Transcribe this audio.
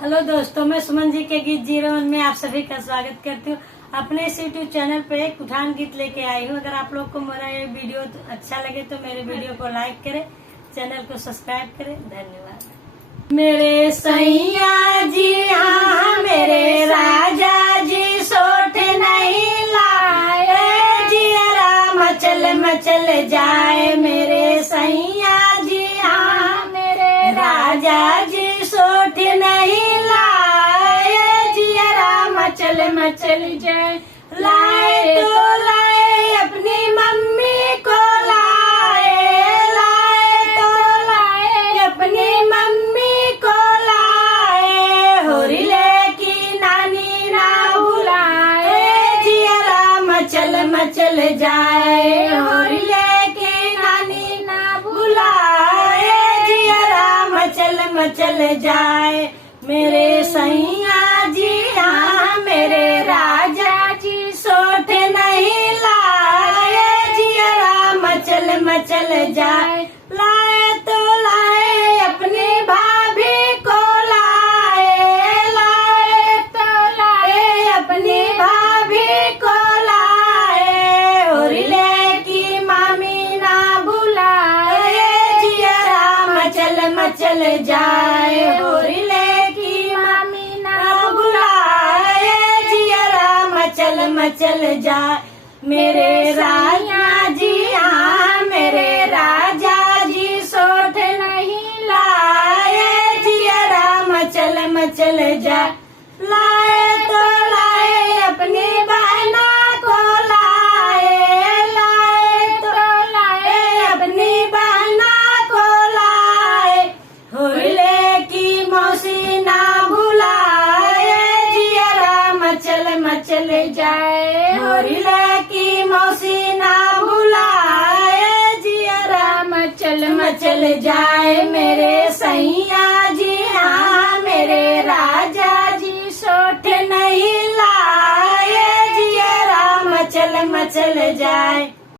Hello दोस्तों, मैं सुमन जी के गीत 01 में आप सभी का स्वागत करती हूँ। अपने इस यूट्यूब चैनल पे एक उठान गीत लेके आई हूँ। अगर आप लोग को मेरा ये वीडियो अच्छा लगे तो मेरे वीडियो को लाइक करें, चैनल को सब्सक्राइब करें। धन्यवाद। मेरे सैया जी हाँ, मेरे राजा जी सोठ नहीं लाए, जिया मचल मचल जाए। मेरे सैया जी हाँ, मेरे राजा जी सोठ नहीं लाए, जिया मचल मचल जाए। लाए तो लाए अपनी मम्मी को लाए, लाए तो लाए अपनी मम्मी को लाए। होरिले की नानी ना बुलाए, जिया मचल मचल जाए। होरिले की नानी ना बुलाए, जिया मचल मचल जाए। मेरे सैया जी हाँ, मेरे राजा जी सोठ नहीं लाए, जिया मचल मचल जाए। लाए तो लाए अपनी भाभी को लाए, लाए तो लाए अपनी भाभी को लाए। होरिले की मामी ना बुलाए, जिया मचल मचल जाए। होरिले की मामी ना बुलाए, जिया मचल मचल जाए। मेरे राजा जी हाँ, मेरे राजा जी सोठ नहीं लाए, जिया मचल मचल जाए। लाए तो लाए अपनी बहना को लाए, लाए तो लाए अपनी बहना को लाए। होरिले की मौसी ना बुलाए, जिया मचल मचल जाए। होरिले की मौसी ना बुलाए, जिया मचल मचल जाए। मेरे सैया जी हाँ, मेरे राजा जी सोठ नहीं लाए, जिया मचल मचल जाए।